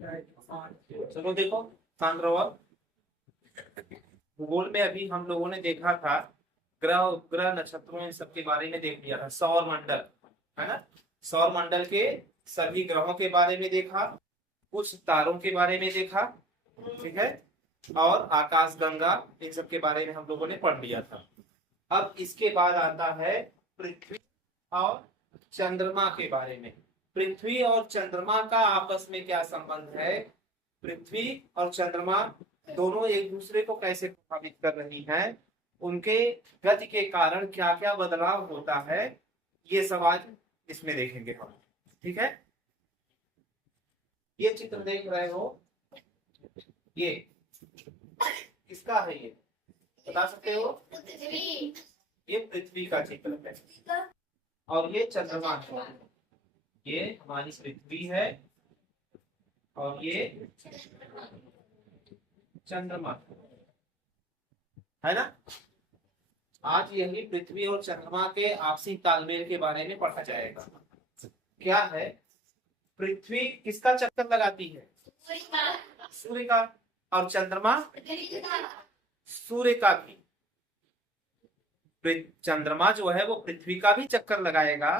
चलो देखो, शांत रहो। भूगोल में अभी हम लोगों ने देखा था, ग्रह उपग्रह नक्षत्रों इन सब के बारे में देख लिया था। सौर मंडल, है ना, सौर मंडल के सभी ग्रहों के बारे में देखा, कुछ तारों के बारे में देखा, ठीक है, और आकाश गंगा इन सब के बारे में हम लोगों ने पढ़ लिया था। अब इसके बाद आता है पृथ्वी और चंद्रमा के बारे में। पृथ्वी और चंद्रमा का आपस में क्या संबंध है, पृथ्वी और चंद्रमा दोनों एक दूसरे को कैसे प्रभावित कर रही हैं, उनके गति के कारण क्या क्या बदलाव होता है, ये सब आज इसमें देखेंगे हम। ठीक है, ये चित्र देख रहे हो, ये किसका है, ये बता सकते हो? ये पृथ्वी का चित्र है और ये चंद्रमा है। ये हमारी पृथ्वी है और ये चंद्रमा है ना। आज यही पृथ्वी और चंद्रमा के आपसी तालमेल के बारे में पढ़ा जाएगा। क्या है, पृथ्वी किसका चक्कर लगाती है? सूर्य का। और चंद्रमा सूर्य का भी। चंद्रमा जो है वो पृथ्वी का भी चक्कर लगाएगा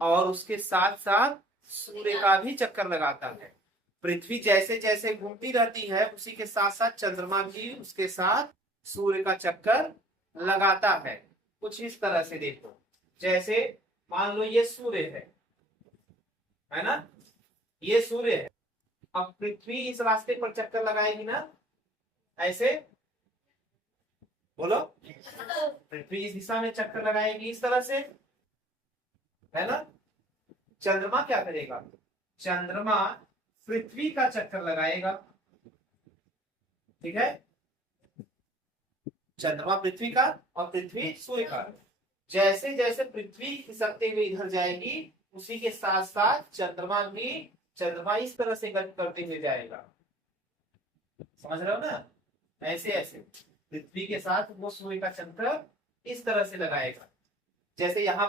और उसके साथ साथ सूर्य का भी चक्कर लगाता है। पृथ्वी जैसे जैसे घूमती रहती है उसी के साथ साथ चंद्रमा भी उसके साथ सूर्य का चक्कर लगाता है। कुछ इस तरह से देखो, जैसे मान लो ये सूर्य है ना, ये सूर्य है। अब पृथ्वी इस रास्ते पर चक्कर लगाएगी ना, ऐसे बोलो, पृथ्वी इस दिशा में चक्कर लगाएगी इस तरह से, है ना। चंद्रमा क्या करेगा, चंद्रमा पृथ्वी का चक्कर लगाएगा। ठीक है, चंद्रमा पृथ्वी का और पृथ्वी सूर्य का। जैसे जैसे पृथ्वी खिसकते हुए इधर जाएगी उसी के साथ साथ चंद्रमा इस तरह से गति करते हुए जाएगा। समझ रहे हो ना, ऐसे ऐसे पृथ्वी के साथ वो सूर्य का चक्कर इस तरह से लगाएगा। जैसे यहाँ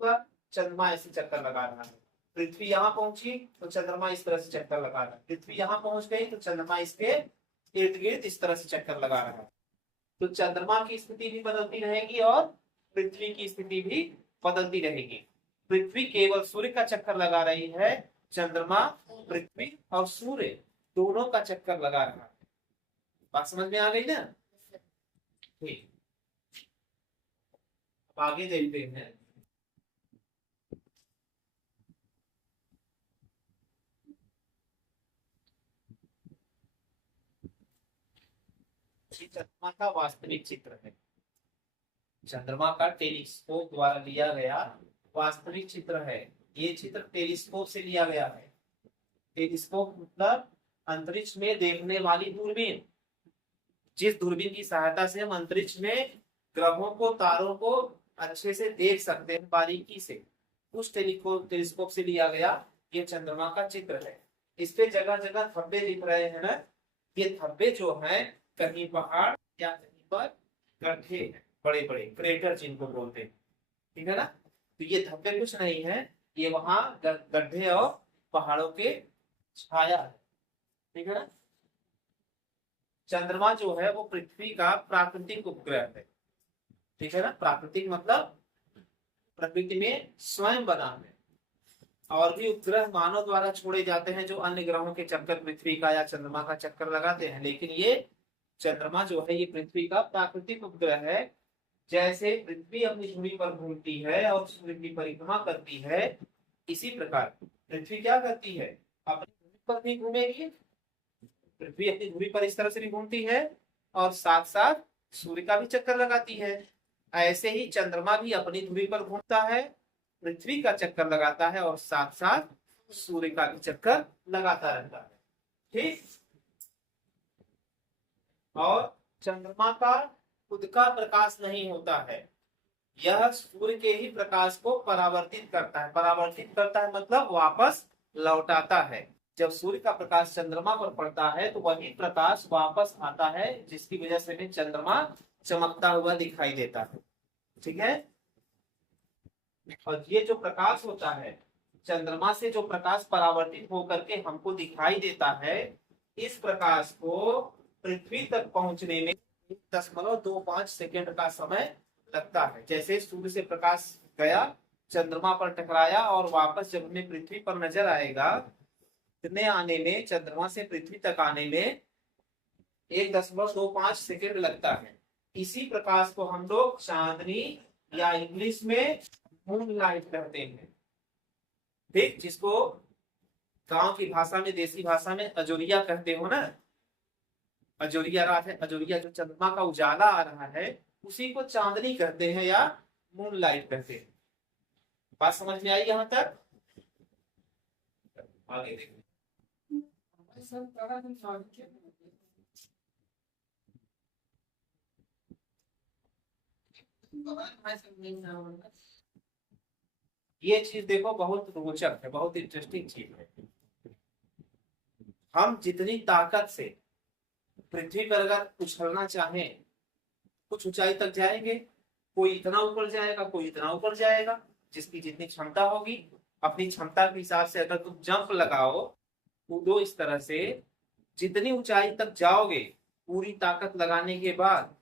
पर चंद्रमा ऐसे चक्कर लगा रहा है, पृथ्वी यहाँ पहुंची तो चंद्रमा इस तरह से चक्कर लगा रहा है, पृथ्वी यहाँ पहुंच गई तो चंद्रमा इसके इर्द गिर्द इस तरह से चक्कर लगा रहा है। तो चंद्रमा की स्थिति भी बदलती रहेगी और पृथ्वी की स्थिति भी बदलती रहेगी। पृथ्वी केवल सूर्य का चक्कर लगा रही है, चंद्रमा पृथ्वी और सूर्य दोनों का चक्कर लगा रहा है। बात समझ में आ गई ना? ठीक, अब आगे देखते हैं। चंद्रमा का वास्तविक चित्र है, चंद्रमा का टेलीस्कोप द्वारा लिया गया वास्तविक चित्र है। ये चित्र टेलीस्कोप से लिया गया है। टेलीस्कोप मतलब अंतरिक्ष में देखने वाली दूरबीन, जिस दूरबीन की सहायता से हम अंतरिक्ष में ग्रहों को, तारों को अच्छे से देख सकते हैं बारीकी से, उस टेलीस्कोप से लिया गया ये चंद्रमा का चित्र है। इस पे जगह जगह धब्बे दिख रहे हैं ना, ये धब्बे जो हैं कहीं पहाड़ या कहीं पर गड्ढे हैं, बड़े बड़े क्रेटर जिनको बोलते हैं। ठीक है ना, तो ये धब्बे कुछ नहीं है, ये वहां गड्ढे और पहाड़ों के छाया है। ठीक है ना, चंद्रमा जो है वो पृथ्वी का प्राकृतिक उपग्रह है। ठीक है ना, प्राकृतिक मतलब प्रकृति में स्वयं बना है। और भी उपग्रह मानव द्वारा छोड़े जाते हैं जो अन्य ग्रहों के चक्कर पृथ्वी का या चंद्रमा का चक्कर लगाते हैं, लेकिन ये चंद्रमा जो है ये पृथ्वी का प्राकृतिक उपग्रह है। जैसे पृथ्वी अपनी धुरी पर घूमती है और सूर्य की परिक्रमा करती है, इसी प्रकार पृथ्वी क्या करती है, अपनी धुरी पर भी घूमेगी। पृथ्वी अपनी धुरी पर इस तरह से भी घूमती है और साथ साथ सूर्य का भी चक्कर लगाती है। ऐसे ही चंद्रमा भी अपनी धुरी पर घूमता है, पृथ्वी का चक्कर लगाता है और साथ साथ सूर्य का भी चक्कर लगाता रहता है। ठीक, और चंद्रमा का खुद का प्रकाश नहीं होता है, यह सूर्य के ही प्रकाश को परावर्तित करता है। परावर्तित करता है मतलब वापस लौटाता है। जब सूर्य का प्रकाश चंद्रमा पर पड़ता है तो वही प्रकाश वापस आता है, जिसकी वजह से भी चंद्रमा चमकता हुआ दिखाई देता है। ठीक है, और ये जो प्रकाश होता है चंद्रमा से जो प्रकाश परावर्तित होकर के हमको दिखाई देता है, इस प्रकाश को पृथ्वी तक पहुंचने में 1.25 सेकेंड का समय लगता है। जैसे सूर्य से प्रकाश गया, चंद्रमा पर टकराया और वापस जब हमें पृथ्वी पर नजर आएगा, इतने आने में, चंद्रमा से पृथ्वी तक आने में 1.25 सेकेंड लगता है। इसी प्रकाश को हम लोग चांदनी या इंग्लिश में मून लाइट कहते हैं, ठीक, जिसको गांव की भाषा में, देसी भाषा में अजोरिया कहते हो ना। अजोरिया रात है, अजोरिया जो चंद्रमा का उजाला आ रहा है उसी को चांदनी कहते हैं या मून लाइट कहते हैं। बात समझ में आई यहाँ तक? आगे देखो। ये चीज देखो बहुत रोचक है, बहुत इंटरेस्टिंग चीज है। हम जितनी ताकत से पृथ्वी पर अगर उछलना चाहें, कुछ ऊंचाई तक जाएंगे, कोई इतना ऊपर जाएगा, कोई इतना ऊपर जाएगा, जिसकी जितनी क्षमता होगी। अपनी क्षमता के हिसाब से अगर तुम जंप लगाओ, कूदो इस तरह से, जितनी ऊंचाई तक जाओगे पूरी ताकत लगाने के बाद,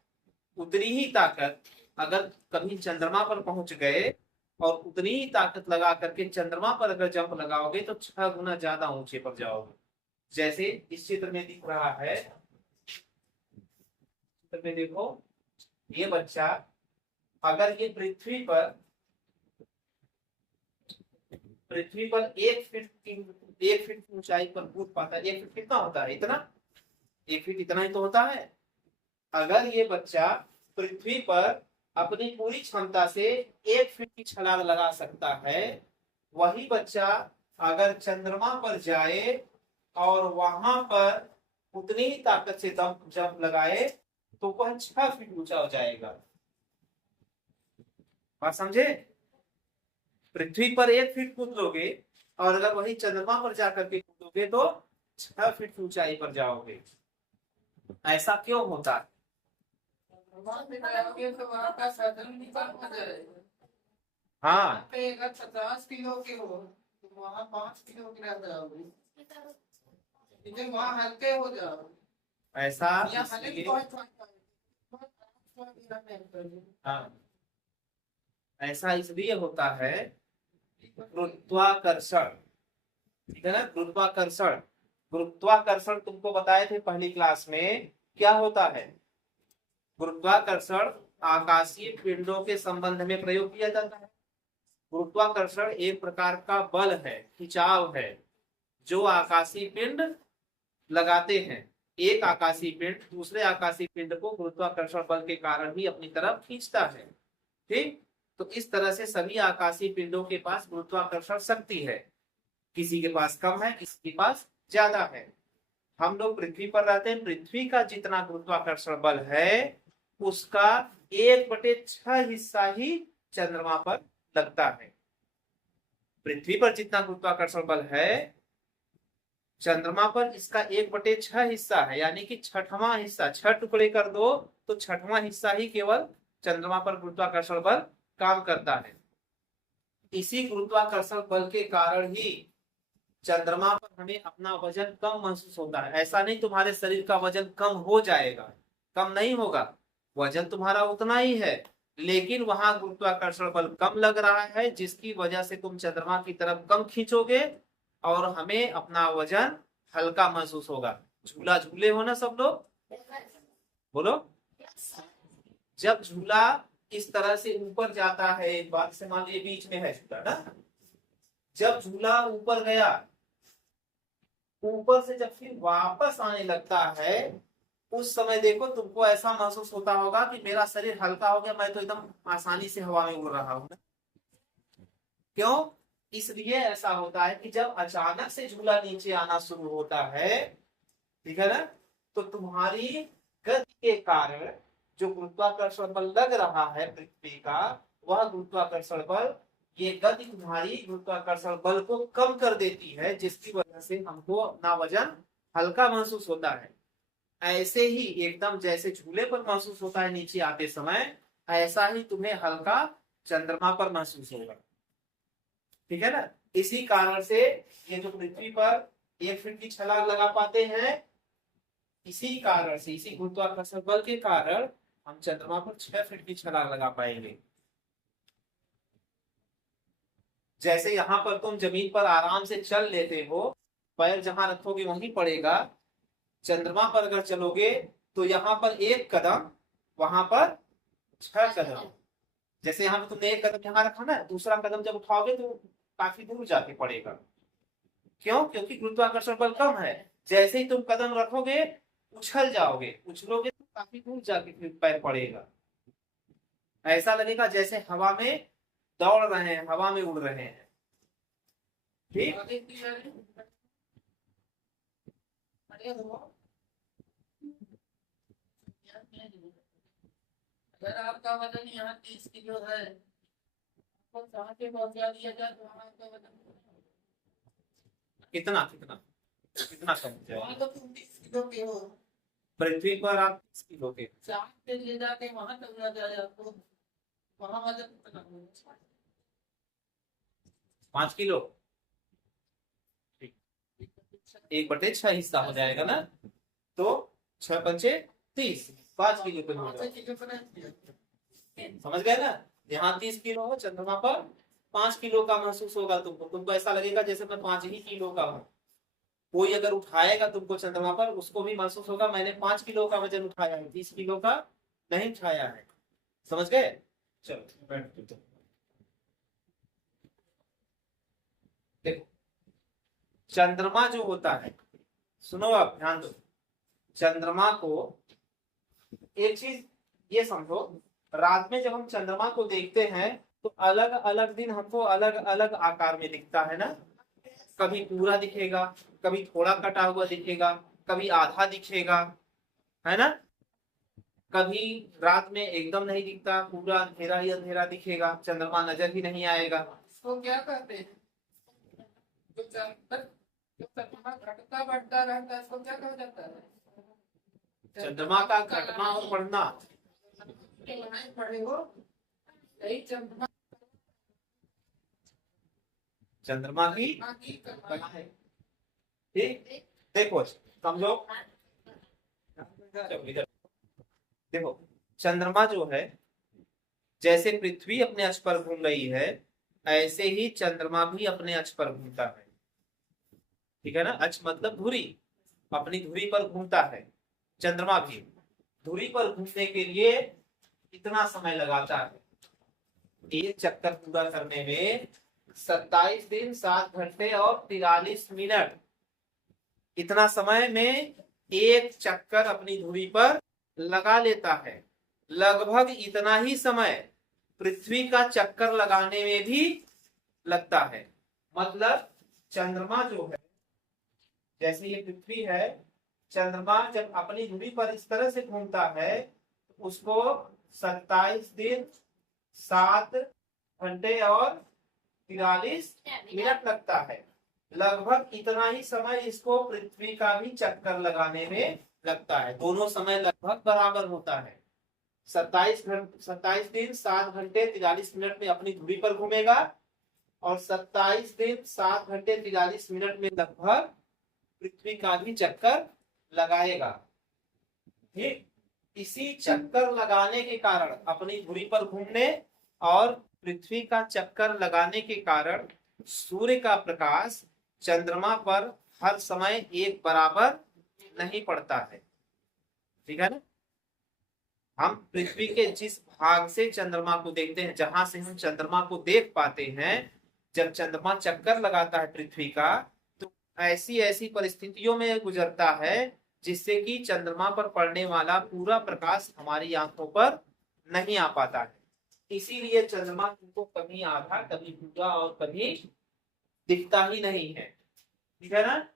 उतनी ही ताकत अगर कभी चंद्रमा पर पहुंच गए और उतनी ही ताकत लगा करके चंद्रमा पर अगर जंप लगाओगे तो 6 गुना ज्यादा ऊंचे पर जाओगे। जैसे इस चित्र में दिख रहा है, चित्र में देखो, ये बच्चा अगर ये पृथ्वी पर 1 फीट ऊंचाई पर कूद पाता है, 1 फीट कितना होता है? इतना, 1 फीट इतना ही तो होता है। अगर ये बच्चा पृथ्वी पर अपनी पूरी क्षमता से 1 फीट की छलांग लगा सकता है, वही बच्चा अगर चंद्रमा पर जाए और वहां पर उतनी ही ताकत से जंप लगाए तो वह 6 फीट ऊंचा हो जाएगा। बात समझे? पृथ्वी पर 1 फीट कूद लोगे और अगर वही चंद्रमा पर जाकर के कूदोगे तो 6 फीट ऊंचाई पर जाओगे। ऐसा क्यों होता है? तो वहाँ का साधन भी कम हो जाएगा। हाँ, पे अगर 50 किलो के हो तो वहाँ 5 किलो की रह जाओगे, लेकिन वहाँ हल्के हो जाओगे। ऐसा या हल्के इसलिए, हाँ, ऐसा इसलिए होता है, गुरुत्वाकर्षण, ठीक है ना। गुरुत्वाकर्षण, गुरुत्वाकर्षण तुमको बताए थे पहली क्लास में, क्या होता है? गुरुत्वाकर्षण आकाशीय पिंडों के संबंध में प्रयोग किया जाता है। गुरुत्वाकर्षण एक प्रकार का बल है, खिंचाव है, जो आकाशीय पिंड लगाते हैं। एक आकाशीय पिंड दूसरे आकाशीय पिंड को गुरुत्वाकर्षण बल के कारण ही अपनी तरफ खींचता है, ठीक। तो इस तरह से सभी आकाशीय पिंडों के पास गुरुत्वाकर्षण शक्ति है, किसी के पास कम है, किसी के पास ज्यादा है। हम लोग पृथ्वी पर रहते हैं, पृथ्वी का जितना गुरुत्वाकर्षण बल है उसका 1/6 हिस्सा ही चंद्रमा पर लगता है। पृथ्वी पर जितना गुरुत्वाकर्षण बल है, चंद्रमा पर इसका 1/6 हिस्सा है, यानी कि 6वां हिस्सा, 6 टुकड़े कर दो तो 6वां हिस्सा ही केवल चंद्रमा पर गुरुत्वाकर्षण बल काम करता है। इसी गुरुत्वाकर्षण बल के कारण ही चंद्रमा पर हमें अपना वजन कम महसूस होता है। ऐसा नहीं तुम्हारे शरीर का वजन कम हो जाएगा, कम नहीं होगा, वजन तुम्हारा उतना ही है, लेकिन वहां गुरुत्वाकर्षण बल कम लग रहा है, जिसकी वजह से तुम चंद्रमा की तरफ कम खींचोगे और हमें अपना वजन हल्का महसूस होगा। झूला झूले हो ना सब लोग, बोलो। जब झूला इस तरह से ऊपर जाता है, एक बात से मान लीजिए बीच में है झूला ना, जब झूला ऊपर गया, ऊपर से जब फिर वापस आने लगता है, उस समय देखो तुमको ऐसा महसूस होता होगा कि मेरा शरीर हल्का हो गया, मैं तो एकदम आसानी से हवा में उड़ रहा हूं। क्यों? इसलिए ऐसा होता है कि जब अचानक से झूला नीचे आना शुरू होता है, ठीक है ना, तो तुम्हारी गति के कारण जो गुरुत्वाकर्षण बल लग रहा है पृथ्वी का, वह गुरुत्वाकर्षण बल, ये गति तुम्हारी गुरुत्वाकर्षण बल को कम कर देती है, जिसकी वजह से हमको अपना वजन हल्का महसूस होता है। ऐसे ही एकदम जैसे झूले पर महसूस होता है नीचे आते समय, ऐसा ही तुम्हें हल्का चंद्रमा पर महसूस होगा, ठीक है ना। इसी कारण से ये जो पृथ्वी पर 1 फीट की छलांग लगा पाते हैं, इसी कारण से, इसी गुरुत्वाकर्षण बल के कारण हम चंद्रमा पर 6 फीट की छलांग लगा पाएंगे। जैसे यहाँ पर तुम जमीन पर आराम से चल लेते हो, पैर जहां रखोगे वहीं पड़ेगा, चंद्रमा पर अगर चलोगे तो यहाँ पर 1 कदम, वहां पर 6 कदम। जैसे यहाँ पे तुमने 1 कदम यहाँ रखा ना, दूसरा कदम जब उठाओगे तो काफी दूर जाके पड़ेगा। क्यों? क्योंकि गुरुत्वाकर्षण बल कम है। जैसे ही तुम कदम रखोगे उछल जाओगे, उछलोगे तो काफी दूर जाके फिर पैर पड़ेगा। ऐसा लगेगा जैसे हवा में दौड़ रहे हैं, हवा में उड़ रहे हैं। ठीक। अगर आपका वजन यहाँ 30 किलो है, तो कहाँ पे पहुंचा दिया जाए तो आपका वजन कितना कितना कितना कम हो वहाँ जाएगा? तो तुम 30 किलो के हो, पृथ्वी पर आप 30 किलो के, चाँद पे ले जाके वहाँ तक ले जाए आपको, वहाँ वजन कितना होगा? 5 किलो, 1/6 हिस्सा हो जाएगा ना। तो 6 पंचे 30, 5 किलो पे होगा। 5 किलो बना दिया। समझ गए ना। यहाँ 30 किलो हो, चंद्रमा पर 5 किलो का महसूस होगा तुमको। तुमको ऐसा लगेगा जैसे मैं 5 ही किलो का हूँ। कोई अगर उठाएगा तुमको चंद्रमा पर, उसको भी महसूस होगा मैंने 5 किलो का वजन उठाया है, 30 किलो का नहीं उठाया है। समझ गए? चलो बैठ। देखो चंद्रमा जो होता है, सुनो आप ध्यान दो, चंद्रमा को एक चीज ये समझो, रात में जब हम चंद्रमा को देखते हैं तो अलग अलग दिन हमको अलग अलग आकार में दिखता है ना। कभी पूरा दिखेगा, कभी थोड़ा कटा हुआ दिखेगा, कभी आधा दिखेगा, है ना। कभी रात में एकदम नहीं दिखता, पूरा अंधेरा ही अंधेरा दिखेगा, चंद्रमा नजर ही नहीं आएगा। इसको क्या कहते हैं? जो चंद्रमा घटता बढ़ता रहता है, इसको क्या कहा जाता है? चंद्रमा का घटना और बढ़ना। पढ़े हो यही चंद्रमा की कला है। ठीक, देखो समझो, इधर देखो, चंद्रमा जो है, जैसे पृथ्वी अपने अक्ष पर घूम रही है, ऐसे ही चंद्रमा भी अपने अक्ष पर घूमता है। ठीक है ना। अक्ष मतलब धुरी, अपनी धुरी पर घूमता है चंद्रमा भी। धुरी पर घूमने के लिए कितना समय लगाता है? एक चक्कर पूरा करने में 27 दिन 7 घंटे और 43 मिनट। इतना समय में एक चक्कर अपनी धुरी पर लगा लेता है। लगभग इतना ही समय पृथ्वी का चक्कर लगाने में भी लगता है। मतलब चंद्रमा जो है, जैसे ये पृथ्वी है, चंद्रमा जब अपनी धुरी पर इस तरह से घूमता है तो उसको 27 दिन 7 घंटे और 43 मिनट लगता है। लगभग इतना ही समय इसको पृथ्वी का भी चक्कर लगाने में लगता है। दोनों समय लगभग बराबर होता है। 27 दिन 7 घंटे 43 मिनट में अपनी धुरी पर घूमेगा और 27 दिन 7 घंटे 43 मिनट में लगभग पृथ्वी का भी चक्कर लगाएगा। ठीक। इसी चक्कर लगाने के कारण, अपनी धुरी पर घूमने और पृथ्वी का चक्कर लगाने के कारण सूर्य का प्रकाश चंद्रमा पर हर समय एक बराबर नहीं पड़ता है। ठीक है ना। हम पृथ्वी के जिस भाग से चंद्रमा को देखते हैं, जहां से हम चंद्रमा को देख पाते हैं, जब चंद्रमा चक्कर लगाता है पृथ्वी का, तो ऐसी ऐसी परिस्थितियों में गुजरता है जिससे कि चंद्रमा पर पड़ने वाला पूरा प्रकाश हमारी आंखों पर नहीं आ पाता है। इसीलिए चंद्रमा को कभी आधा, कभी पूरा और कभी दिखता ही नहीं है। ठीक है ना।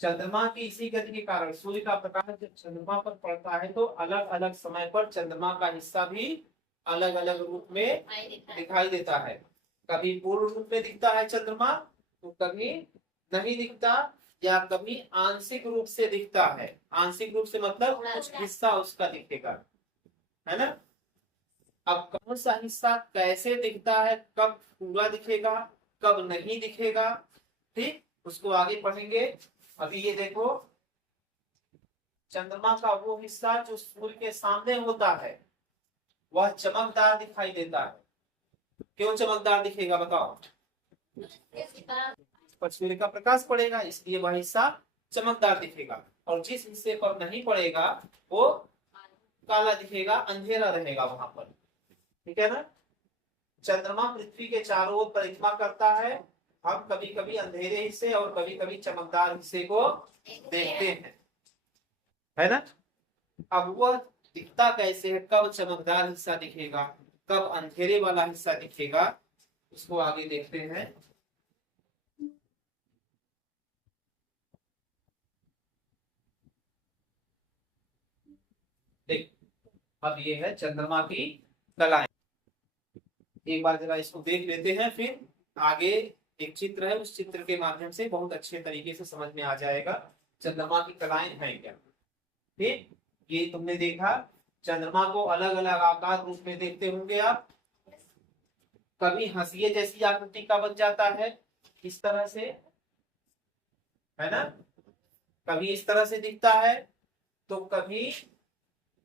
चंद्रमा की इसी गति के कारण सूर्य का प्रकाश जब चंद्रमा पर पड़ता है तो अलग अलग समय पर चंद्रमा का हिस्सा भी अलग अलग रूप में दिखाई देता है। कभी पूर्ण रूप में दिखता है चंद्रमा, तो कभी नहीं दिखता, या कभी आंशिक रूप से दिखता है। आंशिक रूप से मतलब कुछ हिस्सा उसका दिखेगा, है ना। अब कौन सा हिस्सा कैसे दिखता है, कब पूरा दिखेगा, कब नहीं दिखेगा, ठीक, उसको आगे पढ़ेंगे। अभी ये देखो, चंद्रमा का वो हिस्सा जो सूर्य के सामने होता है वह चमकदार दिखाई देता है। क्यों चमकदार दिखेगा बताओ? पर सूर्य का प्रकाश पड़ेगा, इसलिए वह हिस्सा चमकदार दिखेगा। और जिस हिस्से पर नहीं पड़ेगा वो काला दिखेगा, अंधेरा रहेगा वहां पर, ठीक है ना। चंद्रमा पृथ्वी के चारों ओर परिक्रमा करता है। हम कभी कभी अंधेरे हिस्से और कभी कभी चमकदार हिस्से को देखते हैं, है ना। अब वह दिखता कैसे है, कब चमकदार हिस्सा दिखेगा, कब अंधेरे वाला हिस्सा दिखेगा, उसको आगे देखते हैं। देख, अब ये है चंद्रमा की कलाएं। एक बार जरा इसको देख लेते हैं, फिर आगे एक चित्र है, उस चित्र के माध्यम से बहुत अच्छे तरीके से समझ में आ जाएगा चंद्रमा की कलाएं हैं क्या। ठीक, ये तुमने देखा, चंद्रमा को अलग अलग आकार रूप में देखते होंगे आप। कभी हंसिये जैसी आकृति का बन जाता है इस तरह से, है ना, कभी इस तरह से दिखता है, तो कभी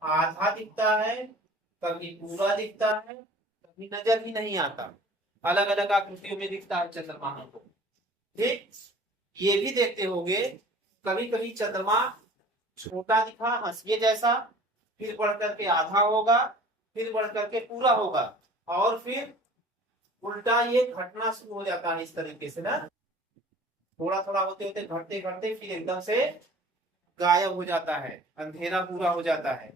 आधा दिखता है, कभी पूरा दिखता है, कभी नजर ही नहीं आता। अलग अलग आकृतियों में दिखता है चंद्रमा हमको। ठीक, ये भी देखते होंगे, कभी कभी चंद्रमा छोटा दिखा हंसिये जैसा, फिर बढ़ करके आधा होगा, फिर बढ़ करके पूरा होगा, और फिर उल्टा ये घटना शुरू हो जाता है इस तरीके से ना, थोड़ा थोड़ा होते होते घटते घटते फिर एकदम से गायब हो जाता है, अंधेरा पूरा हो जाता है।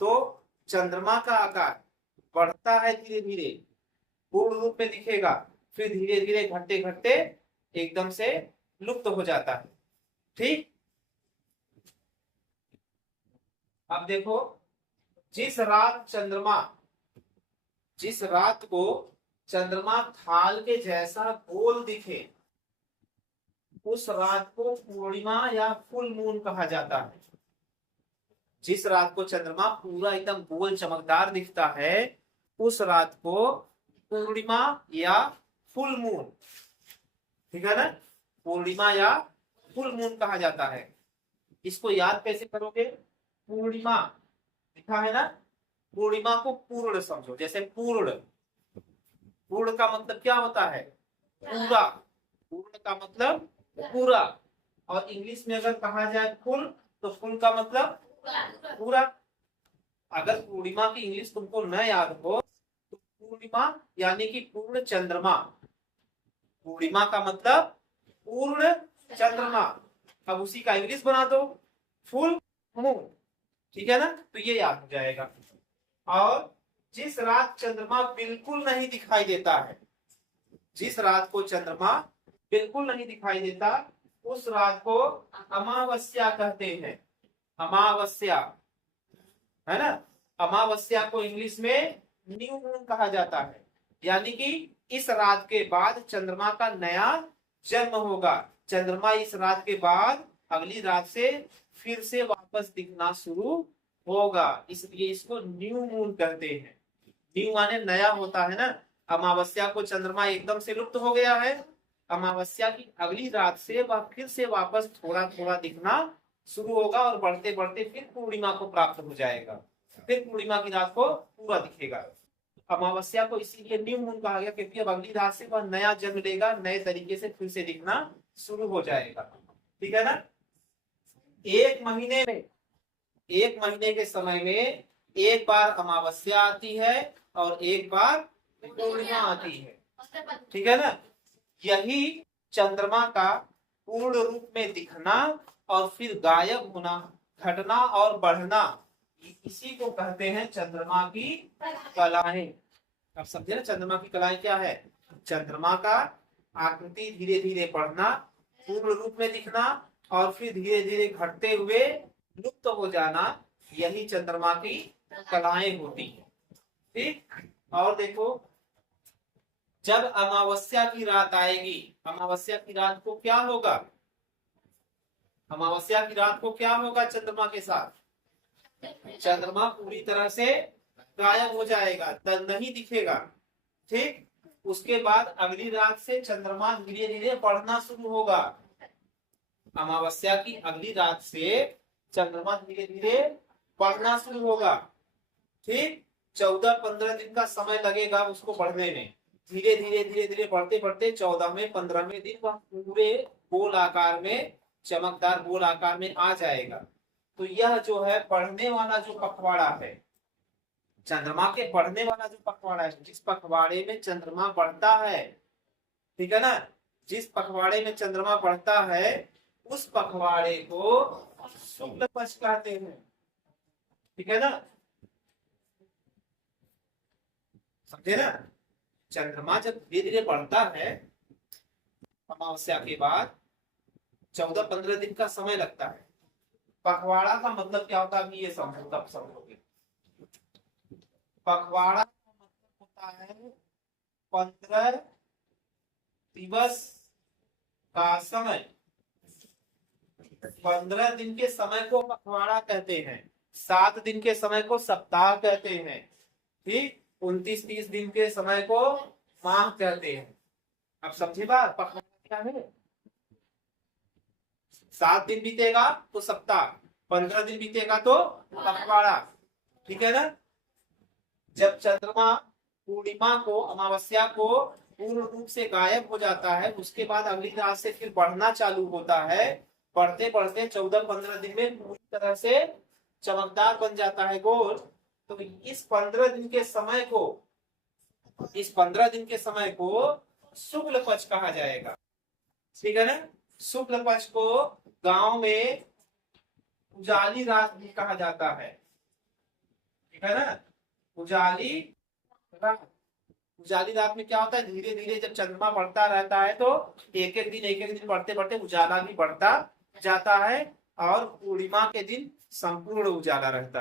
तो चंद्रमा का आकार बढ़ता है धीरे धीरे, पूर्ण रूप में दिखेगा, फिर धीरे धीरे घटते घटते एकदम से लुप्त हो जाता है। ठीक, अब देखो, जिस रात को चंद्रमा थाल के जैसा गोल दिखे, उस रात को पूर्णिमा या फुल मून कहा जाता है। जिस रात को चंद्रमा पूरा एकदम गोल चमकदार दिखता है, उस रात को पूर्णिमा या फुल मून, ठीक है ना, पूर्णिमा या फुल मून कहा जाता है। इसको याद कैसे करोगे? पूर्णिमा लिखा है ना, पूर्णिमा को पूर्ण समझो, जैसे पूर्ण, पूर्ण का मतलब क्या होता है? पूरा, पूर्ण का मतलब पूरा। और इंग्लिश में अगर कहा जाए फुल, तो फुल का मतलब पूरा। अगर पूर्णिमा की इंग्लिश तुमको न याद हो, तो पूर्णिमा यानी कि पूर्ण चंद्रमा, पूर्णिमा का मतलब पूर्ण चंद्रमा। अब उसी का इंग्लिश बना दो फुल मून, ठीक है ना, तो ये याद हो जाएगा। और जिस रात चंद्रमा बिल्कुल नहीं दिखाई देता है, जिस रात को चंद्रमा बिल्कुल नहीं दिखाई देता, उस रात को अमावस्या कहते हैं। अमावस्या, है ना, अमावस्या को इंग्लिश में न्यू मून कहा जाता है। यानी कि इस रात के बाद चंद्रमा का नया जन्म होगा। चंद्रमा इस रात के बाद अगली रात से फिर से वापस दिखना शुरू होगा, इसलिए इसको न्यू मून कहते हैं। न्यू माने नया होता है ना। अमावस्या को चंद्रमा एकदम से लुप्त हो गया है, अमावस्या की अगली रात से वह फिर से वापस थोड़ा थोड़ा दिखना शुरू होगा, और बढ़ते बढ़ते फिर पूर्णिमा को प्राप्त हो जाएगा, फिर पूर्णिमा की रात को पूरा दिखेगा। अमावस्या को इसीलिए न्यू मून कहा गया, क्योंकि अब अगली रात से वह नया जन्म लेगा, नए तरीके से फिर से दिखना शुरू हो जाएगा, ठीक है ना। एक महीने के समय में एक बार अमावस्या आती है और एक बार पूर्णिमा आती है, ठीक है ना। यही चंद्रमा का पूर्ण रूप में दिखना और फिर गायब होना, घटना और बढ़ना, इसी को कहते हैं चंद्रमा की कलाएं। अब समझे ना, चंद्रमा की कलाएं क्या है? चंद्रमा का आकृति धीरे धीरे बढ़ना, पूर्ण रूप में दिखना, और फिर धीरे धीरे घटते हुए लुप्त हो जाना, यही चंद्रमा की कलाएं होती है। ठीक, और देखो, जब अमावस्या की रात आएगी, अमावस्या की रात को क्या होगा? अमावस्या की रात को क्या होगा चंद्रमा के साथ? चंद्रमा पूरी तरह से गायब हो जाएगा, नहीं दिखेगा। ठीक, उसके बाद अगली रात से चंद्रमा धीरे धीरे बढ़ना शुरू होगा। अमावस्या की अगली रात से चंद्रमा धीरे धीरे बढ़ना शुरू होगा। ठीक, 14-15 दिन का समय लगेगा उसको बढ़ने में। धीरे धीरे धीरे धीरे बढ़ते बढ़ते 14वें-15वें दिन वह पूरे गोल आकार में, चमकदार गोल आकार में आ जाएगा। तो यह जो है बढ़ने वाला जो पखवाड़ा है, चंद्रमा के बढ़ने वाला जो पखवाड़ा है, जिस पखवाड़े में चंद्रमा बढ़ता है, ठीक है ना, जिस पखवाड़े में चंद्रमा बढ़ता है उस पखवाड़े को शुक्ल पक्ष कहते हैं। ठीक है ना, समझे ना। चंद्रमा जब धीरे धीरे बढ़ता है अमावस्या के बाद 14-15 दिन का समय लगता है। पखवाड़ा का मतलब क्या होता है, अभी ये समझो तब समझोगे। पखवाड़ा का मतलब होता है 15 दिवस का समय। 15 दिन के समय को पखवाड़ा कहते हैं, 7 दिन के समय को सप्ताह कहते हैं। ठीक, 29-30 दिन के समय को माह कहते हैं। अब समझे बात, पखवाड़ा क्या है। 7 दिन बीतेगा तो सप्ताह, 15 दिन बीतेगा तो पखवाड़ा। ठीक है ना। जब चंद्रमा पूर्णिमा को, अमावस्या को पूर्ण रूप से गायब हो जाता है, उसके बाद अगली रात से फिर बढ़ना चालू होता है। बढ़ते बढ़ते 14-15 दिन में पूरी तरह से चमकदार बन जाता है गोल। तो इस 15 दिन के समय को, इस 15 दिन के समय को शुक्ल पक्ष कहा जाएगा। ठीक है ना। शुक्ल पक्ष को गांव में उजाली रात भी कहा जाता है। ठीक है ना, उजाली रात। उजाली रात में क्या होता है, धीरे धीरे जब चंद्रमा बढ़ता रहता है तो एक एक दिन बढ़ते बढ़ते उजाला भी बढ़ता जाता है, और पूर्णिमा के दिन संपूर्ण उजाला रहता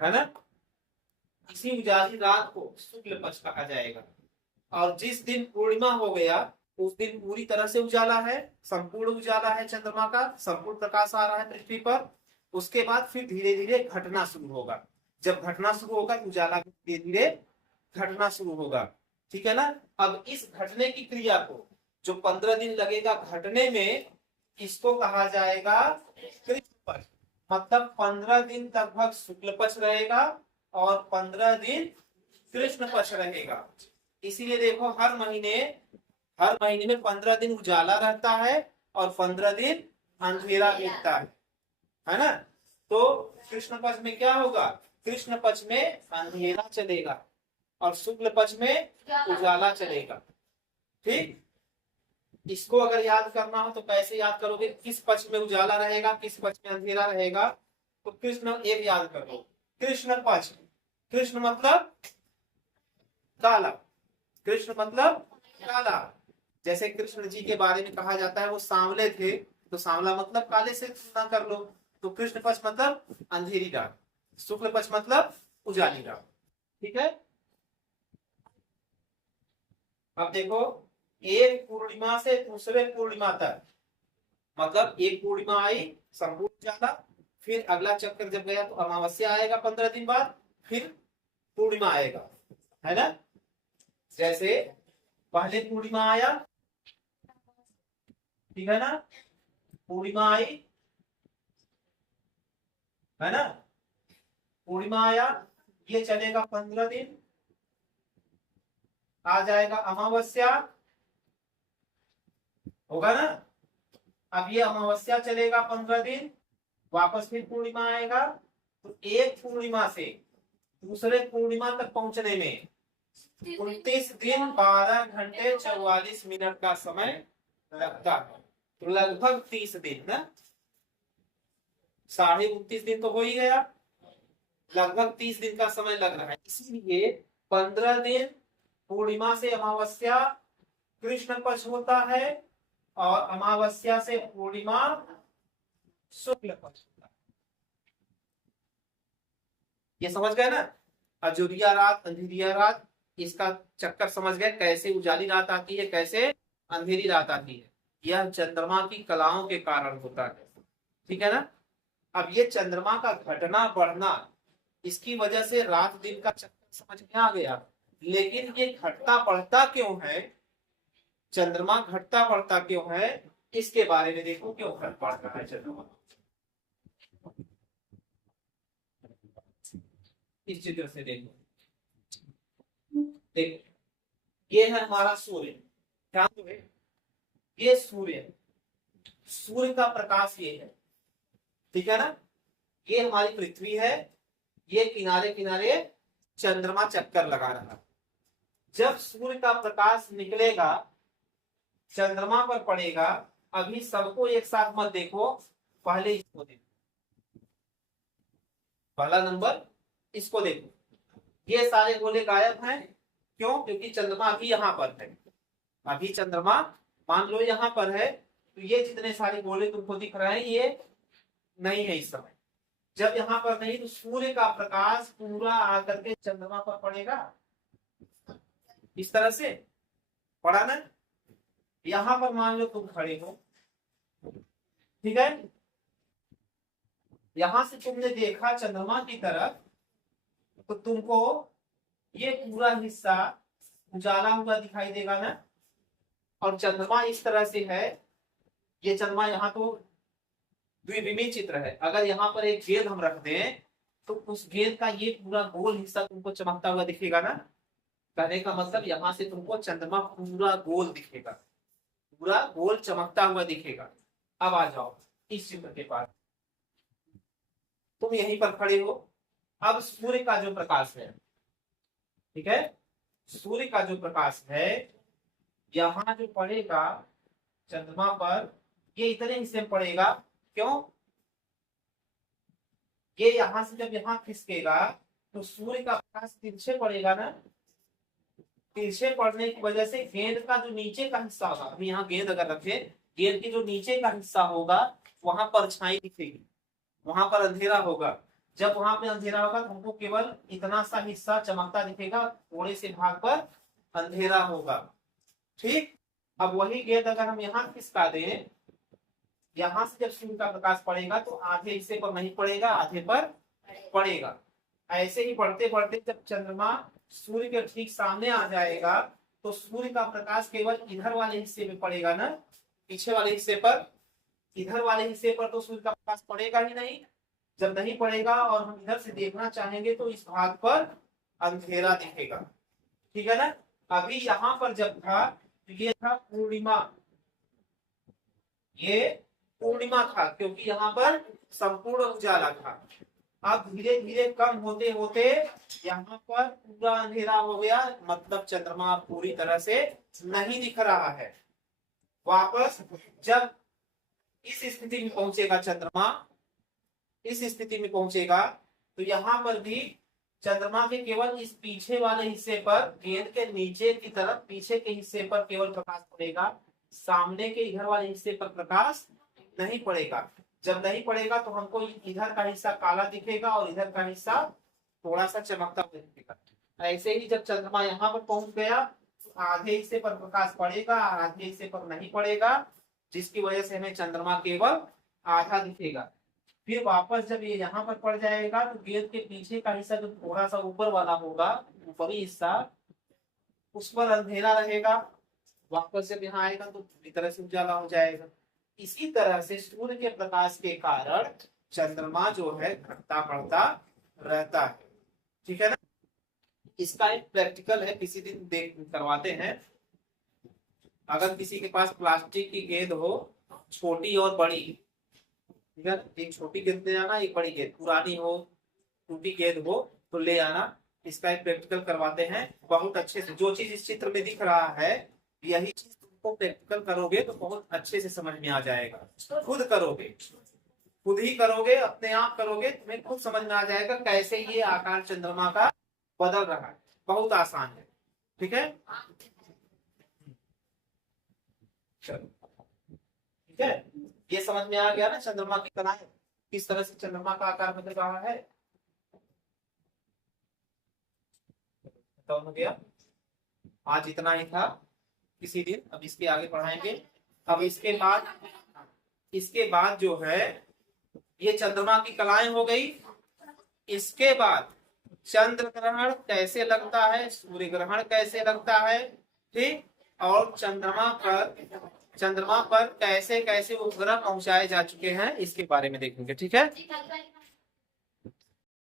है ना। इसी उजाली रात को शुक्ल पक्ष कहा जाएगा। और जिस दिन पूर्णिमा हो गया उस दिन पूरी तरह से उजाला है, संपूर्ण उजाला है चंद्रमा का, संपूर्ण प्रकाश आ रहा है पृथ्वी पर। उसके बाद फिर धीरे धीरे घटना शुरू होगा। जब घटना शुरू होगा उजाला धीरे धीरे घटना शुरू होगा। ठीक है ना। अब इस घटने की क्रिया को, जो 15 दिन लगेगा घटने में, इसको कहा जाएगा कृष्ण पक्ष। मतलब 15 दिन लगभग शुक्ल पक्ष रहेगा और 15 दिन कृष्ण पक्ष रहेगा। इसीलिए देखो हर महीने में 15 दिन उजाला रहता है और 15 दिन अंधेरा रहता है ना। तो कृष्ण पक्ष में क्या होगा, कृष्ण पक्ष में अंधेरा चलेगा और शुक्ल पक्ष में उजाला चलेगा। ठीक, इसको अगर याद करना हो तो कैसे याद करोगे, किस पक्ष में उजाला रहेगा, किस पक्ष में अंधेरा रहेगा। तो कृष्ण एक याद कर लो, कृष्ण पक्ष। कृष्ण मतलब काला, कृष्ण मतलब काला। जैसे कृष्ण जी के बारे में कहा जाता है वो सांवले थे, तो सांवला मतलब काले से तुलना कर लो। तो कृष्ण पक्ष मतलब अंधेरी रात, शुक्ल पक्ष मतलब उजाली रात। ठीक है। अब देखो, एक पूर्णिमा से दूसरे पूर्णिमा तक, मतलब एक पूर्णिमा आई संपूर्ण उजाला, फिर अगला चक्कर जब गया तो अमावस्या आएगा 15 दिन बाद, फिर पूर्णिमा आएगा, है ना। जैसे पहले पूर्णिमा आया, ठीक है ना, पूर्णिमा आई, है ना, पूर्णिमा आया, ये चलेगा 15 दिन, आ जाएगा अमावस्या, होगा ना। अब ये अमावस्या चलेगा 15 दिन, वापस फिर पूर्णिमा आएगा। तो एक पूर्णिमा से दूसरे पूर्णिमा तक पहुंचने में 29 दिन 12 घंटे 44 मिनट का समय लगता है। तो लगभग 30 दिन ना, 29.5 दिन तो हो ही गया, लगभग 30 दिन का समय लग रहा है। इसीलिए 15 दिन पूर्णिमा से अमावस्या कृष्ण पक्ष होता है और अमावस्या से पूर्णिमा शुक्ल पक्ष होता है। ये समझ गए ना, अजूरिया रात, अंधेरिया रात, इसका चक्कर समझ गए, कैसे उजाली रात आती है, कैसे अंधेरी रात आती है। यह चंद्रमा की कलाओं के कारण होता है। ठीक है ना। अब ये चंद्रमा का घटना बढ़ना, इसकी वजह से रात दिन का चक्कर समझ में आ गया। लेकिन ये घटता बढ़ता क्यों है, चंद्रमा घटता बढ़ता क्यों है, इसके बारे में देखो क्यों घट बढ़ रहा है चंद्रमा। इस चित्र से देखो, देखो ये है हमारा सूर्य, क्या है ये सूर्य, सूर्य का प्रकाश ये है, ठीक है ना। ये हमारी पृथ्वी है, ये किनारे किनारे चंद्रमा चक्कर लगा रहा। जब सूर्य का प्रकाश निकलेगा चंद्रमा पर पड़ेगा, अभी सबको एक साथ मत देखो, पहले इसको देखो, पहला नंबर इसको देखो। ये सारे गोले गायब हैं, क्यों? क्योंकि चंद्रमा अभी यहाँ पर है, अभी चंद्रमा मान लो यहाँ पर है, तो ये जितने सारे गोले तुमको दिख रहे हैं ये नहीं है इस समय। जब यहाँ पर नहीं तो सूर्य का प्रकाश पूरा आकर के चंद्रमा पर पड़ेगा, इस तरह से पड़ा ना। यहाँ पर मान लो तुम खड़े हो, ठीक है, यहां से तुमने देखा चंद्रमा की तरफ, तो तुमको ये पूरा हिस्सा उजाला हुआ दिखाई देगा ना। और चंद्रमा इस तरह से है, ये चंद्रमा यहाँ तो द्विविमीय चित्र है। अगर यहाँ पर एक गेंद हम रख दें तो उस गेंद का ये पूरा गोल हिस्सा तुमको चमकता हुआ दिखेगा ना। कहने का मतलब यहाँ से तुमको चंद्रमा पूरा गोल दिखेगा, पूरा गोल चमकता हुआ दिखेगा। अब आ जाओ इस चित्र के पास, तुम यहीं पर खड़े हो। अब सूर्य का जो प्रकाश है, ठीक है, सूर्य का जो प्रकाश है यहाँ जो पड़ेगा चंद्रमा पर, ये इतने हिस्से में पड़ेगा, क्यों? ये यहां से जब यहाँ खिसकेगा तो सूर्य का प्रकाश तिरछे पड़ेगा ना। तिरछे पड़ने की वजह से गेंद का जो नीचे का हिस्सा होगा, अभी यहाँ गेंद अगर रखे, गेंद की जो नीचे का हिस्सा होगा वहां परछाई दिखेगी, वहां पर अंधेरा होगा। जब वहां पे अंधेरा होगा तो हमको केवल इतना सा हिस्सा चमकता दिखेगा, थोड़े से भाग पर अंधेरा होगा, ठीक। अब वही गेंद अगर हम यहाँ खिसका दें, यहाँ से जब सूर्य का प्रकाश पड़ेगा तो आधे हिस्से पर नहीं पड़ेगा, आधे पर पड़ेगा। ऐसे ही बढ़ते बढ़ते जब चंद्रमा सूर्य के ठीक सामने आ जाएगा तो सूर्य का प्रकाश केवल इधर वाले हिस्से में पड़ेगा ना, पीछे वाले हिस्से पर। इधर वाले हिस्से पर तो सूर्य का प्रकाश पड़ेगा ही नहीं। जब नहीं पड़ेगा और हम इधर से देखना चाहेंगे तो इस भाग पर अंधेरा दिखेगा, ठीक है ना। अभी यहाँ पर जब था तो ये था पूर्णिमा, ये पूर्णिमा था क्योंकि यहाँ पर संपूर्ण उजाला था। अब धीरे धीरे कम होते होते यहाँ पर पूरा अंधेरा हो गया, मतलब चंद्रमा पूरी तरह से नहीं दिख रहा है। वापस जब इस स्थिति में पहुंचेगा चंद्रमा, इस स्थिति में पहुंचेगा तो यहाँ पर भी चंद्रमा के केवल इस पीछे वाले हिस्से पर, गेंद के नीचे की तरफ पीछे के हिस्से पर केवल प्रकाश पड़ेगा, सामने के इधर वाले हिस्से पर प्रकाश नहीं पड़ेगा। जब नहीं पड़ेगा तो हमको इधर का हिस्सा काला दिखेगा और इधर का हिस्सा थोड़ा सा चमकता हुआ दिखेगा। ऐसे ही जब चंद्रमा यहाँ पर पहुंच गया तो आधे हिस्से पर प्रकाश पड़ेगा, आधे हिस्से पर नहीं पड़ेगा, जिसकी वजह से हमें चंद्रमा केवल आधा दिखेगा। फिर वापस जब ये यहाँ पर पड़ जाएगा तो गेंद के पीछे का हिस्सा जो थोड़ा सा ऊपर वाला होगा, ऊपरी हिस्सा, उस पर अंधेरा रहेगा। वापस जब यहाँ आएगा तो पूरी तरह से उजाला हो जाएगा। इसी तरह से सूर्य के प्रकाश के कारण चंद्रमा जो है घटता बढ़ता रहता है, ठीक है ना। इसका एक प्रैक्टिकल है, किसी दिन देख करवाते हैं। अगर किसी के पास प्लास्टिक की गेंद हो, छोटी और बड़ी, ठीक है, एक छोटी गेंद ले आना, एक बड़ी गेंद, पुरानी हो टूटी गेंद हो तो ले आना। इसका एक प्रैक्टिकल करवाते हैं बहुत अच्छे से। जो चीज इस चित्र में दिख रहा है यही चीज तुमको प्रैक्टिकल करोगे तो बहुत अच्छे से समझ में आ जाएगा। खुद करोगे, खुद ही करोगे, अपने आप करोगे, तुम्हें खुद समझ में आ जाएगा कैसे ये आकार चंद्रमा का बदल रहा है। बहुत आसान है, ठीक है। चलो, ठीक है, ये समझ में आ गया ना चंद्रमा की कलाएं, किस तरह से चंद्रमा का आकार बदल रहा है। हो गया, आज इतना ही था, किसी दिन अब इसके आगे पढ़ाएंगे। अब इसके बाद जो है ये चंद्रमा की कलाएं हो गई। इसके बाद चंद्र ग्रहण कैसे लगता है, सूर्य ग्रहण कैसे लगता है, ठीक, और चंद्रमा पर कैसे कैसे उपग्रह पहुंचाए जा चुके हैं, इसके बारे में देखेंगे। ठीक है।